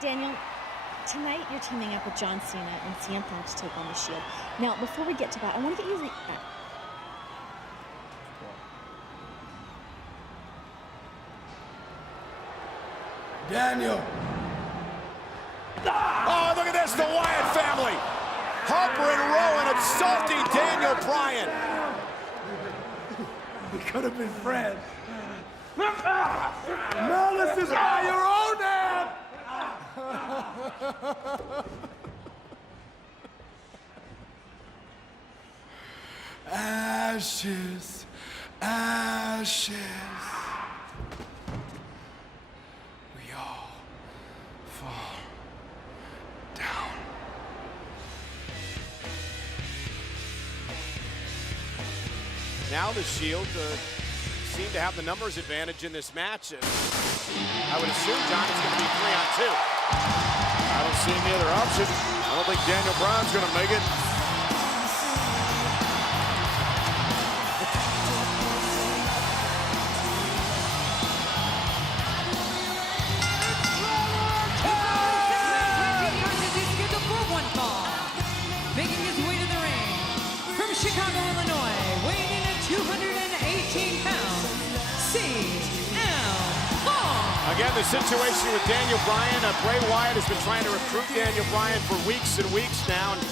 Daniel, tonight you're teaming up with John Cena and CM Punk to take on the Shield. Now, before we get to that, I want to get you Daniel. Oh, look at this, the Wyatt family. Harper and Rowan assaulting Daniel Bryan. We could have been friends. Malice is by your own hand. Ashes, ashes. We all fall down. Now the Shield seem to have the numbers advantage in this match. I would assume, John, it's going to be 3-on-2. I don't see any other option. I don't think Daniel Bryan's going to make it. Making his way to the ring from Chicago, Illinois, weighing in at 218 pounds, CM Punk. Again, the situation with Daniel Bryan. Bray Wyatt has been trying to recruit Daniel Bryan for weeks and weeks now, and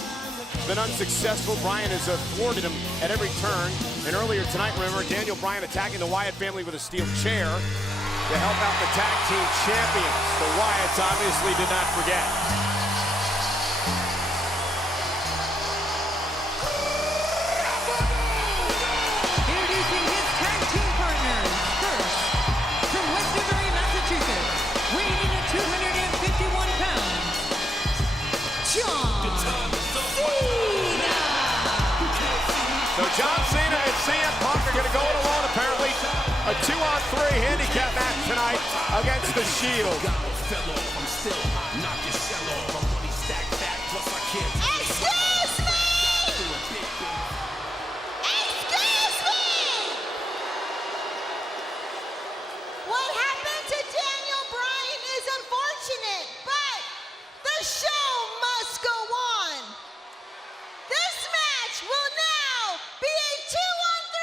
been unsuccessful. Bryan has thwarted him at every turn. And earlier tonight, remember, Daniel Bryan attacking the Wyatt family with a steel chair to help out the tag team champions. The Wyatts obviously did not forget. So John Cena and CM Punk are going to go it alone, apparently. A 2-on-3 handicap match tonight against the Shield. Excuse me! Excuse me! What happened to Daniel Bryan is unfortunate, but the show must go on. This match will now be a 2-on-3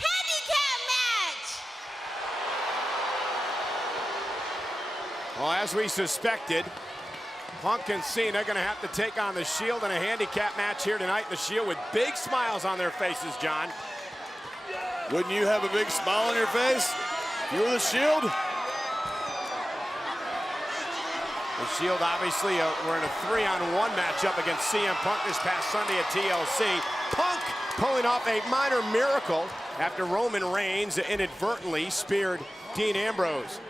handicap match. Well, as we suspected, Punk and Cena are going to have to take on the Shield in a handicap match here tonight. The Shield with big smiles on their faces, John. Wouldn't you have a big smile on your face if you were the Shield? The Shield obviously were in a 3-on-1 matchup against CM Punk this past Sunday at TLC. Punk pulling off a minor miracle after Roman Reigns inadvertently speared Dean Ambrose.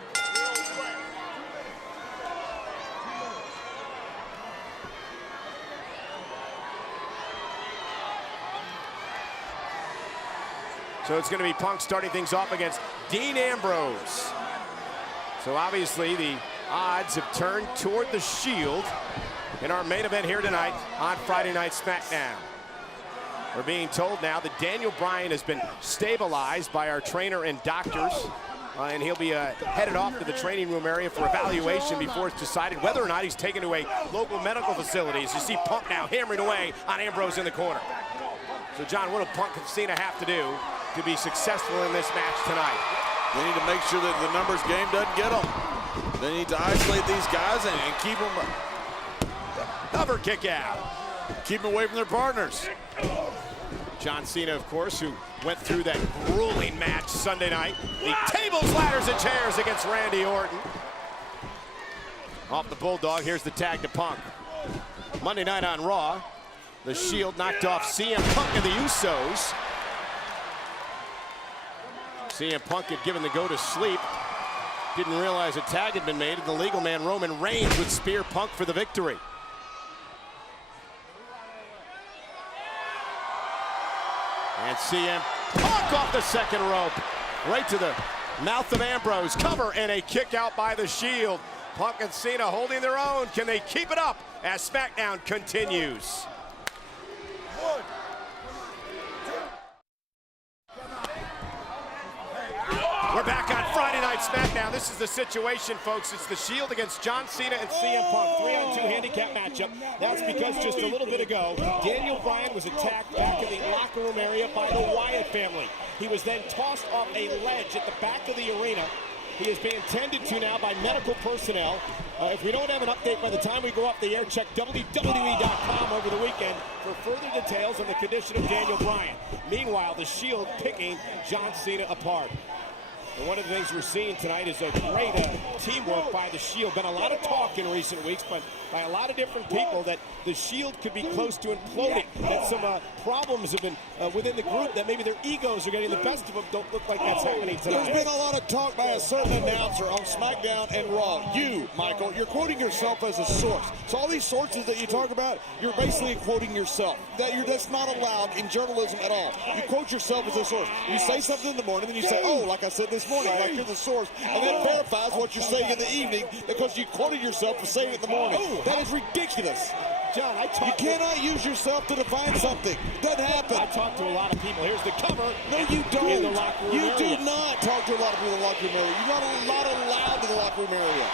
So it's going to be Punk starting things off against Dean Ambrose. So obviously the odds have turned toward the Shield in our main event here tonight on Friday Night SmackDown. We're being told now that Daniel Bryan has been stabilized by our trainer and doctors, and he'll be headed off to the training room area for evaluation before it's decided whether or not he's taken to a local medical facility. As you see Punk now hammering away on Ambrose in the corner. So John, what do Punk and Cena have to do to be successful in this match tonight? They need to make sure that the numbers game doesn't get them. They need to isolate these guys and keep them. Cover kick out. Keep them away from their partners. John Cena, of course, who went through that grueling match Sunday night. The tables, ladders, and chairs against Randy Orton. Off the Bulldog, here's the tag to Punk. Monday night on Raw, the Shield knocked off CM Punk and the Usos. CM Punk had given the go to sleep. Didn't realize a tag had been made, and the legal man Roman Reigns would spear Punk for the victory. And CM Punk off the second rope. Right to the mouth of Ambrose. Cover and a kick out by the Shield. Punk and Cena holding their own. Can they keep it up as SmackDown continues? We're back on Friday Night SmackDown. This is the situation, folks. It's the Shield against John Cena and CM Punk. 3-on-2 handicap matchup. That's because just a little bit ago, Daniel Bryan was attacked back in the locker room area by the Wyatt family. He was then tossed off a ledge at the back of the arena. He is being tended to now by medical personnel. If we don't have an update by the time we go off the air, check WWE.com over the weekend for further details on the condition of Daniel Bryan. Meanwhile, the Shield picking John Cena apart. And one of the things we're seeing tonight is a great teamwork by the Shield. Been a lot of talk in recent weeks, but by a lot of different people that the Shield could be close to imploding. That some problems have been within the group, that maybe their egos are getting the best of them. Don't look like that's happening tonight. There's been a lot of talk by a certain announcer on SmackDown and Raw. You, Michael, you're quoting yourself as a source. So all these sources that you talk about, you're basically quoting yourself. That's not allowed in journalism at all. You quote yourself as a source. You say something in the morning, then you say, oh, like I said this morning, like you're the source, and that verifies what you're saying in the evening because you quoted yourself for saying it in the morning. That is ridiculous. John, you cannot use yourself to define something. Doesn't happen. I talked to a lot of people. Here's the cover. No, you don't. In the locker room you area. do not talk to a lot of people in the locker room area. You're not allowed in the locker room area.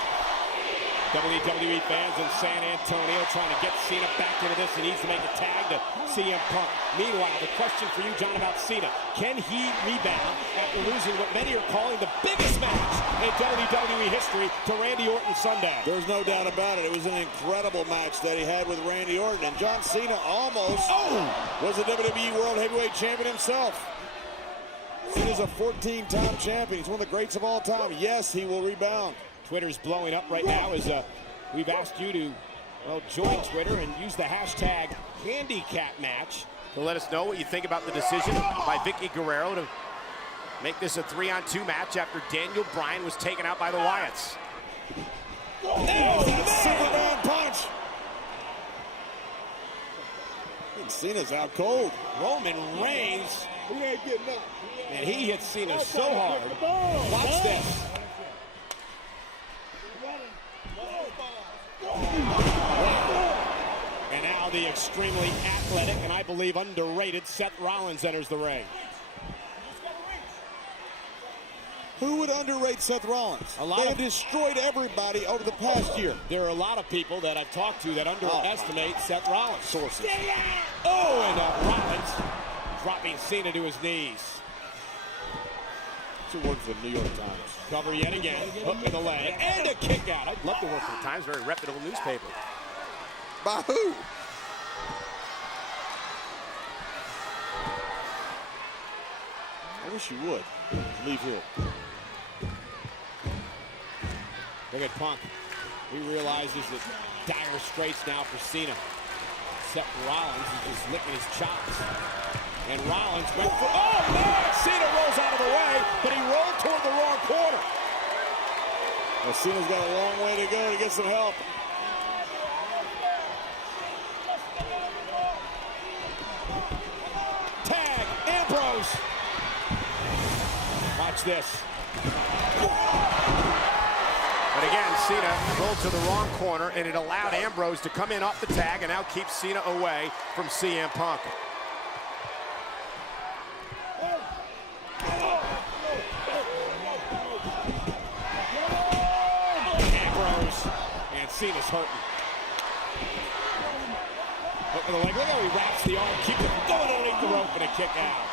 WWE fans in San Antonio trying to get Cena back into this. He needs to make a tag to CM Punk. Meanwhile, the question for you, John, about Cena. Can he rebound after losing what many are calling the biggest match in WWE history to Randy Orton Sunday? There's no doubt about it. It was an incredible match that he had with Randy Orton. And John Cena almost was a WWE World Heavyweight Champion himself. Cena's a 14-time champion. He's one of the greats of all time. Yes, he will rebound. Twitter's blowing up right now as we've asked you to join Twitter and use the hashtag Handicap Match to let us know what you think about the decision by Vicky Guerrero to make this a 3-on-2 match after Daniel Bryan was taken out by the Wyatts. Superman punch. Cena's out cold. Roman Reigns, and he hit Cena so hard. Watch this. And now the extremely athletic and I believe underrated Seth Rollins enters the ring. Who would underrate Seth Rollins? They have destroyed everybody over the past year. There are a lot of people that I've talked to that underestimate Seth Rollins. Sources. Oh, and Rollins dropping Cena to his knees. Should work for the New York Times. Cover yet again, hook in the leg, and a kick out. I'd love to work for the Times, very reputable newspaper. By who? I wish you would. Leave here. Look at Punk. He realizes that dire straits now for Cena. Seth Rollins is just licking his chops. And Rollins went for, oh man, Cena rolls out of the way, but he rolled toward the wrong corner. Well, Cena's got a long way to go to get some help. Tag, Ambrose. Watch this. But again, Cena rolled to the wrong corner, and it allowed Ambrose to come in off the tag and now keep Cena away from CM Punk. Ambrose, and Cena's hurting. Hook of the leg. Look how he wraps the arm, keeps it going underneath the rope, and a kick out.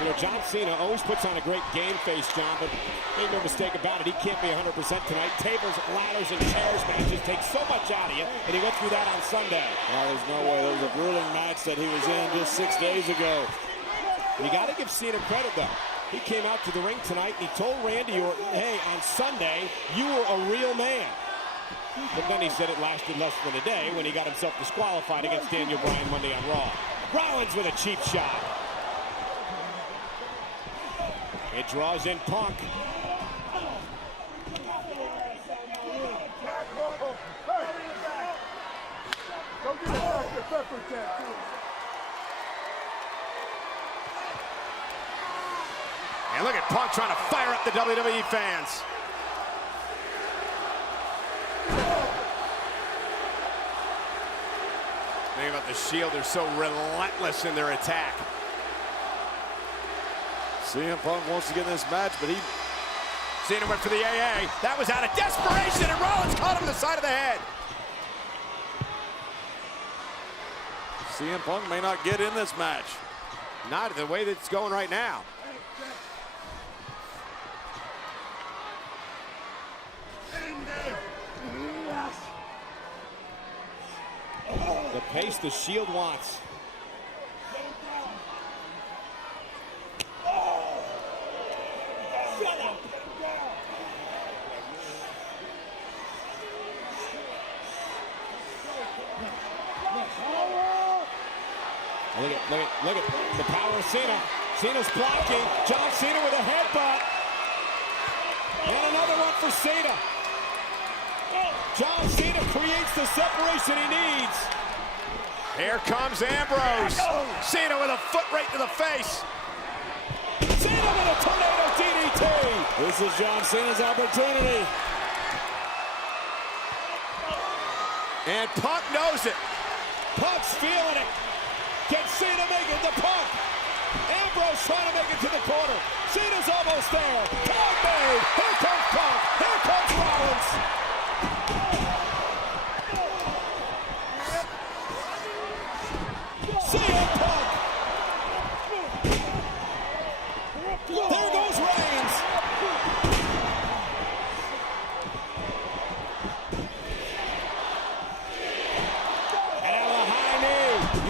You know, John Cena always puts on a great game face, John, but make no mistake about it, he can't be 100% tonight. Tables, ladders, and chairs matches take so much out of you, and he went through that on Sunday. Well, there's no way. There was a grueling match that he was in just 6 days ago. You got to give Cena credit, though. He came out to the ring tonight, and he told Randy Orton, hey, on Sunday, you were a real man. But then he said it lasted less than a day when he got himself disqualified against Daniel Bryan Monday on Raw. Rollins with a cheap shot. It draws in Punk. And look at Punk trying to fire up the WWE fans. Think about the Shield, they're so relentless in their attack. CM Punk wants to get in this match, but he... Cena went for the AA. That was out of desperation, and Rollins caught him in the side of the head. CM Punk may not get in this match. Not the way that it's going right now. The pace the Shield wants. Look at the power of Cena. Cena's blocking. John Cena with a headbutt. And another one for Cena. John Cena creates the separation he needs. Here comes Ambrose. Cena with a foot right to the face. Cena with a tornado DDT. This is John Cena's opportunity. And Punk knows it. Punk's feeling it. Can Cena make it to Punk? Ambrose trying to make it to the corner. Cena's almost there. Tag made. Here comes Punk. Here comes Rollins. CM Punk. There goes Reigns.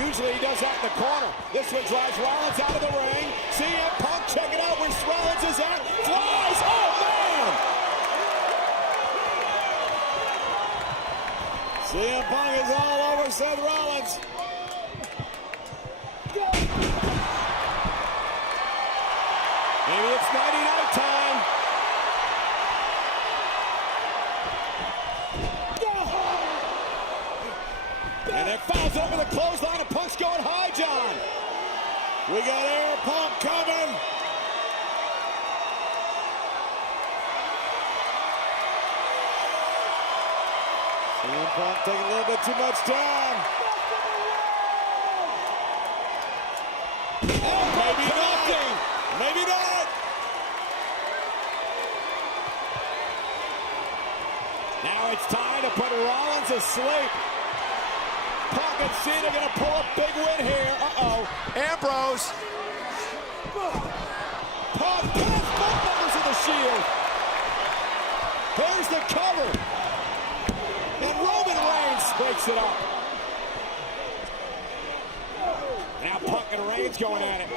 Usually he does that in the corner. This one drives Rollins out of the ring. CM Punk checking out where Rollins is at. Flies! Oh, man! CM Punk is all over Seth Rollins. Maybe it's nighty-night time. And it fouls over the clothesline, and Punk's going high, John. We got Air Punk coming. CM Punk taking a little bit too much time. Oh, maybe nothing. Maybe not. Now it's time to put Rollins asleep. Punk and Cena gonna pull a big win here. Uh-oh. Ambrose. Punk past both members of the Shield. There's the cover. And Roman Reigns breaks it up. Now Punk and Reigns going at it.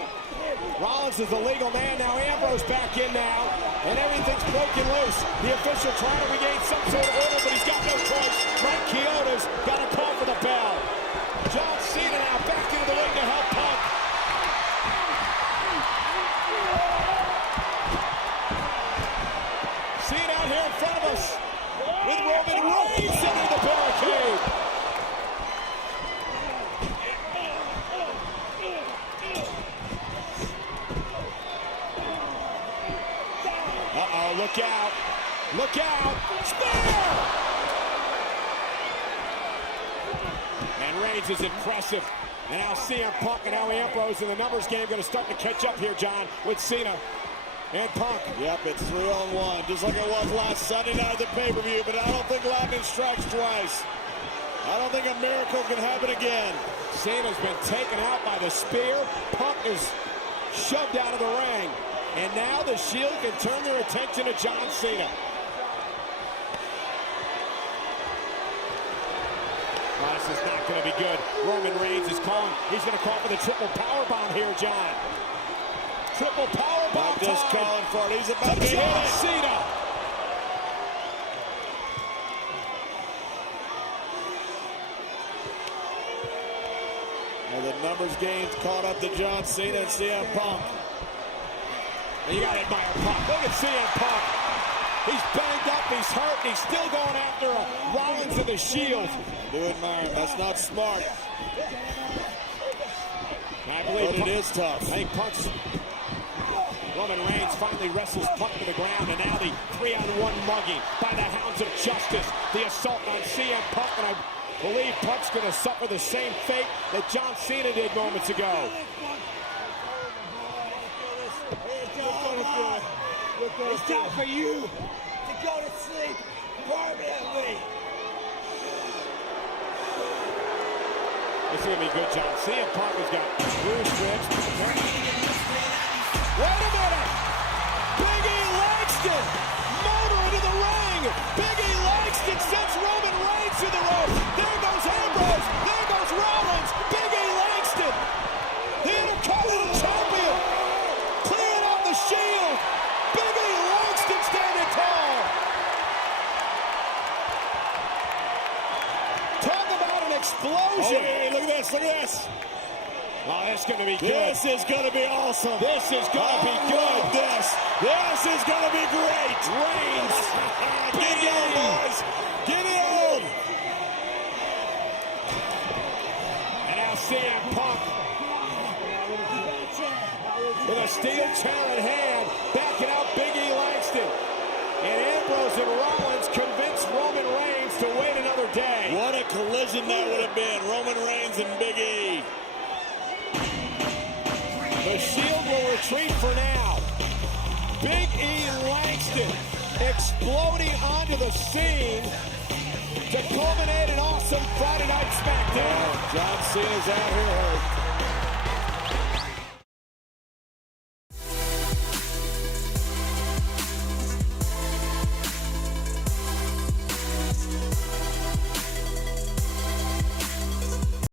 Rollins is the legal man. Now Ambrose back in now. And everything's broken loose. The official trying to regain some sort of order, but he's got no choice. Mike Chioda's got a call for the bell. John Cena now back into the ring to help Punk. Cena out here in front of us with Roman Reigns into the barricade. Uh-oh, look out. Look out. Spear! And Reigns is impressive. And now CM Punk and now Ambrose in the numbers game going to start to catch up here, John, with Cena and Punk. Yep, it's 3-on-1, just like it was last Sunday night at the pay-per-view, but I don't think lightning strikes twice. I don't think a miracle can happen again. Cena's been taken out by the spear. Punk is shoved out of the ring. And now the Shield can turn their attention to John Cena. Oh, this is not going to be good. Roman Reigns is calling. He's going to call for the triple powerbomb here, John. Triple powerbomb. Just calling for it. He's about to John Cena. Well, the numbers game's caught up to John Cena and CM Punk. And you got to admire Punk. Look at CM Punk. He's banged up, he's hurt, and he's still going after Rollins of the Shield. Do admire him. That's not smart. I believe Punk, it is tough. I think Punk's... Roman Reigns finally wrestles Punk to the ground, and now the 3-on-1 mugging by the Hounds of Justice. The assault on CM Punk, and I believe Punk's going to suffer the same fate that John Cena did moments ago. It's time for you to go to sleep permanently. This is going to be good, John. CM Punk has got Bruce Rich. Wait a minute! Big E Langston! Motor into the ring! Big E Langston sends Roman Reigns to the ropes! There goes Ambrose! There goes Rollins! Big E Langston! The Intercontinental Champion! Clearing out the Shield! Big E Langston standing tall! Talk about an explosion! Oh, hey, look at this, look at this. Oh, that's going to be good. This is going to be awesome. This is going to be good. This is going to be great. Reigns. Get in, boys. Get in. And now CM Punk with a steel chair in hand, backing out Big E Langston. And Ambrose and Rollins convinced Roman Reigns to wait another day. What a collision that would have been. Roman Reigns and Big E. The Shield will retreat for now. Big E Langston exploding onto the scene to culminate an awesome Friday Night SmackDown. John Cena's out here hurt.